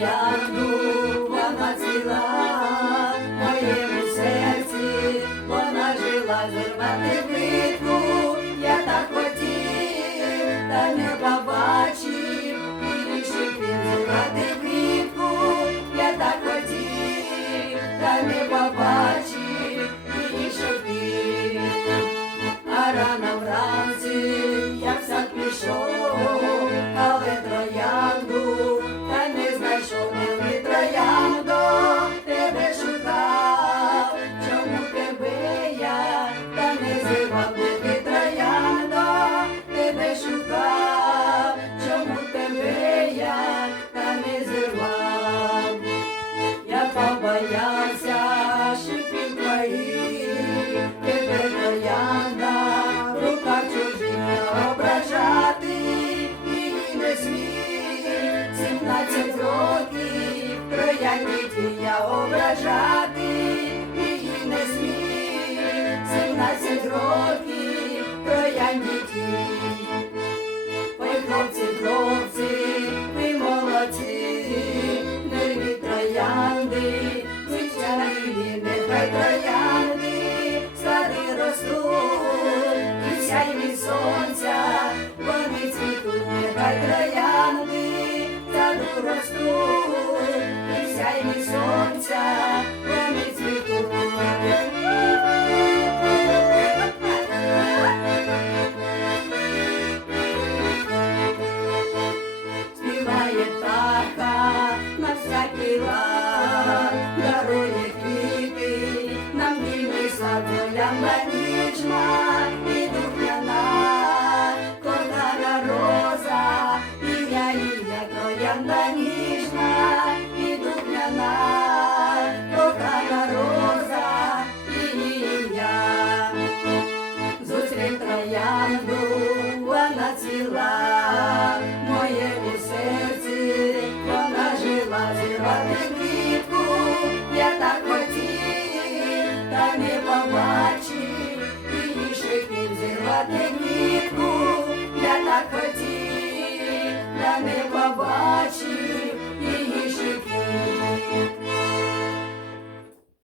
як п'ятнадцять років, проявіть я ображаю. дарує квіти, нам вільний сад земля вічна і духляна, кохана роза, я, і я троянда ніжна, і духляна, кохана роза, і я. Зустрів троянду, вона ціла, моє усе. та не побачив, і ніжик він зірвати квітку, я так хотів, та не побачив.